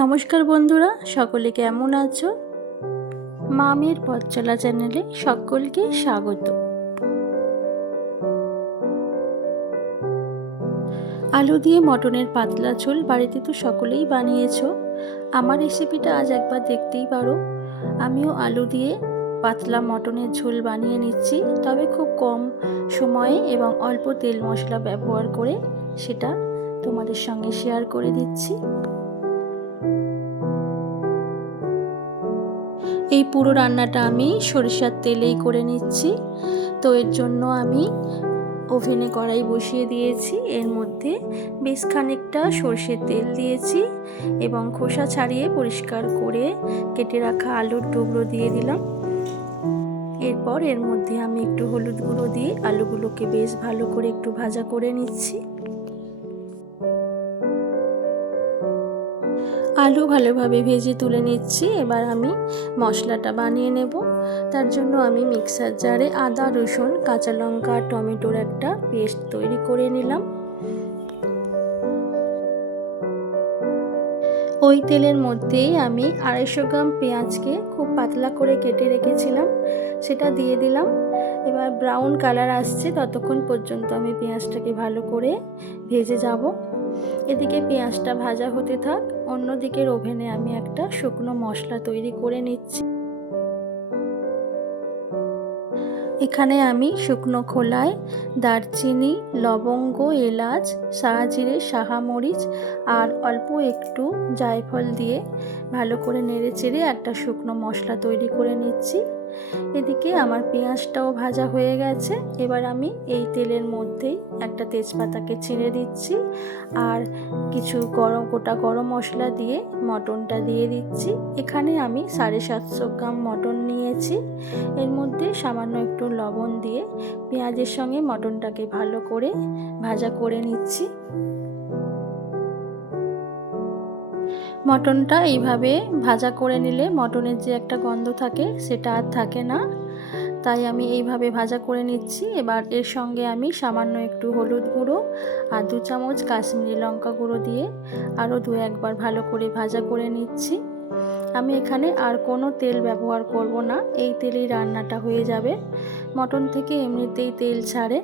নমস্কার বন্ধুরা, সকলে কেমন আছো? মামের পথ চলা চ্যানেলে সকলকে স্বাগত। আলু দিয়ে মটনের পাতলা ঝোল বাড়িতে তো সকলেই বানিয়েছো। আমার রেসিপিটা আজ একবার দেখতেই পারো। আমিও আলু দিয়ে পাতলা মটনের ঝোল বানিয়ে নিচ্ছি, তবে খুব কম সময়ে এবং অল্প তেল মশলা ব্যবহার করে সেটা তোমাদের সঙ্গে শেয়ার করে দিচ্ছি। এই পুরো রান্নাটা আমি সরিষার তেলেই করে নিচ্ছি। তো এর জন্য আমি ওভেনে কড়াই বসিয়ে দিয়েছি, এর মধ্যে বেশ খানিকটা সরষের তেল দিয়েছি এবং খোসা ছাড়িয়ে পরিষ্কার করে কেটে রাখা আলুর টুকরো দিয়ে দিলাম। এরপর এর মধ্যে আমি একটু হলুদ গুঁড়ো দিয়ে আলুগুলোকে বেশ ভালো করে একটু ভাজা করে নিচ্ছি। আলু ভালোভাবে ভেজে তুলে নিচ্ছি। এবার আমি মশলাটা বানিয়ে নেব। তার জন্য আমি মিক্সার জারে আদা, রসুন, কাঁচা লঙ্কা, টমেটোর একটা পেস্ট তৈরি করে নিলাম। ওই তেলের মধ্যেই আমি 250 গ্রাম পেঁয়াজকে খুব পাতলা করে কেটে রেখেছিলাম, সেটা দিয়ে দিলাম। এবার ব্রাউন কালার আসছে, ততক্ষণ পর্যন্ত আমি পেঁয়াজটাকে ভালো করে ভেজে যাব। এদিকে পেঁয়াজটা ভাজা হতে থাক, অন্যদিকের ওভেনে আমি একটা শুকনো মশলা তৈরি করে নিচ্ছি। এখানে আমি শুকনো খোলায় দারচিনি, লবঙ্গ, এলাচ, সাহাজিরে, সাহামরিচ আর অল্প একটু জায়ফল দিয়ে ভালো করে নেড়ে চেড়ে একটা শুকনো মশলা তৈরি করে নিচ্ছি। এদিকে আমার পেঁয়াজটাও ভাজা হয়ে গেছে। এবার আমি এই তেলের মধ্যেই একটা তেজপাতাকে ছিঁড়ে দিচ্ছি আর কিছু গোটা গরম মশলা দিয়ে মটনটা দিয়ে দিচ্ছি। এখানে আমি 750 গ্রাম মটন নিয়েছি। এর মধ্যে সামান্য একটু লবণ দিয়ে পেঁয়াজের সঙ্গে মটনটাকে ভালো করে ভাজা করে নিচ্ছি। মটনটা এইভাবে ভাজা করে নিলে মটনের যে একটা গন্ধ থাকে সেটা আর থাকে না, তাই আমি এইভাবে ভাজা করে নিচ্ছি। এবার এর সঙ্গে আমি সামান্য একটু হলুদ গুঁড়ো আর 2 চামচ কাশ্মীরি লঙ্কা গুঁড়ো দিয়ে আরও 2-1 বার ভালো করে ভাজা করে নিচ্ছি। আমি এখানে আর কোনো তেল ব্যবহার করব না, এই তেলেই রান্নাটা হয়ে যাবে। মটন থেকে এমনিতেই তেল ছাড়ে।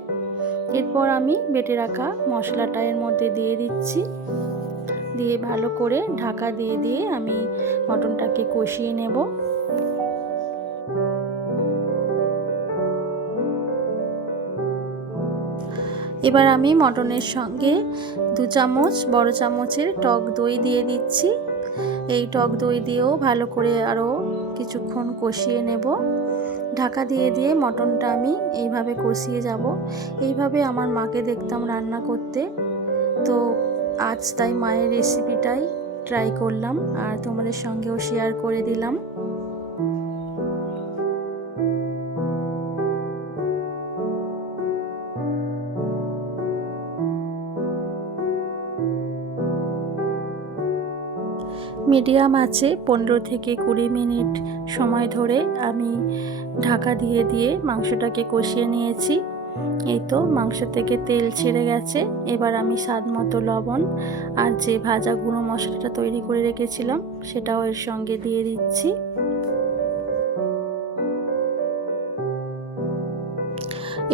এরপর আমি বেটে রাখা মশলাটা এর মধ্যে দিয়ে দিচ্ছি, দিয়ে ভালো করে ঢাকা দিয়ে দিয়ে আমি মটনটাকে কষিয়ে নেব। এবার আমি মটনের সঙ্গে 2 চামচ বড় চামচের টক দই দিয়ে দিচ্ছি। এই টক দই দিয়েও ভালো করে আরও কিছুক্ষণ কষিয়ে নেব। ঢাকা দিয়ে দিয়ে মটনটা আমি এইভাবে কষিয়ে যাব। এইভাবে আমার মাকে দেখতাম রান্না করতে, তো আজ তাই মায়ের রেসিপিটাই ট্রাই করলাম আর তোমাদের সঙ্গেও শেয়ার করে দিলাম। মিডিয়াম আছে 15 থেকে 20 মিনিট সময় ধরে আমি ঢাকা দিয়ে দিয়ে মাংসটাকে কষিয়ে নিয়েছি। এই তো মাংস থেকে তেল ছেড়ে গেছে। এবার আমি স্বাদ মতো লবণ আর যে ভাজা গুঁড়ো মশলাটা তৈরি করে রেখেছিলাম সেটাও এর সঙ্গে দিয়ে দিচ্ছি।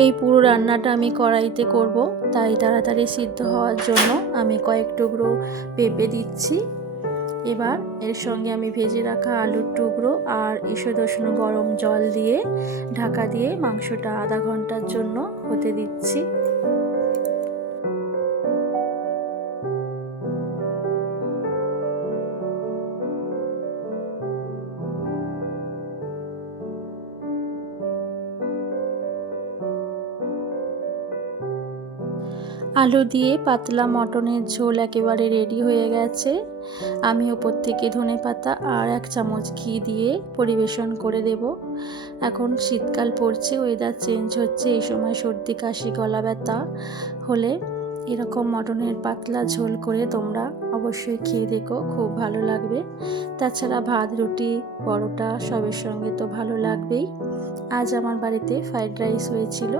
এই পুরো রান্নাটা আমি কড়াইতে করব, তাই তাড়াতাড়ি সিদ্ধ হওয়ার জন্য আমি কয়েক টুকরো পেঁপে দিচ্ছি। এবার এর সঙ্গে আমি ভেজে রাখা আলুর টুকরো আর ঈষদ উষ্ণ গরম জল দিয়ে ঢাকা দিয়ে মাংসটা আধা ঘন্টার জন্য হতে দিচ্ছি। আলু দিয়ে পাতলা মটনের ঝোল একেবারে রেডি হয়ে গেছে। আমি ওপর থেকে ধনেপাতা আর 1 চামচ ঘি দিয়ে পরিবেশন করে দেব। এখন শীতকাল পড়ছে, ওয়েদার চেঞ্জ হচ্ছে, এই সময় সর্দি কাশি গলা ব্যথা হলে এরকম মটনের পাতলা ঝোল করে তোমরা অবশ্যই খেয়ে দেখো, খুব ভালো লাগবে। তাছাড়া ভাত, রুটি, পরোটা সবের সঙ্গে তো ভালো লাগবেই। আজ আমার বাড়িতে ফ্রাইড রাইস হয়েছিল,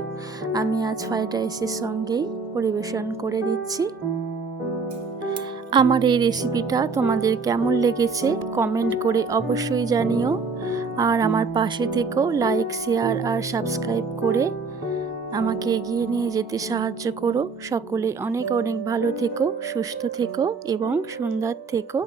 আমি আজ ফ্রাইড রাইসের সঙ্গেই পরিবেশন করে দিচ্ছি। আমার এই রেসিপিটা তোমাদের কেমন লেগেছে কমেন্ট করে অবশ্যই জানিও। আর আমার পাশে থেকেও লাইক, শেয়ার আর সাবস্ক্রাইব করে আমাকে এগিয়ে নিয়ে যেতে সাহায্য করো। সকলে অনেক অনেক ভালো থেকো, সুস্থ থেকো এবং সুন্দর থেকো।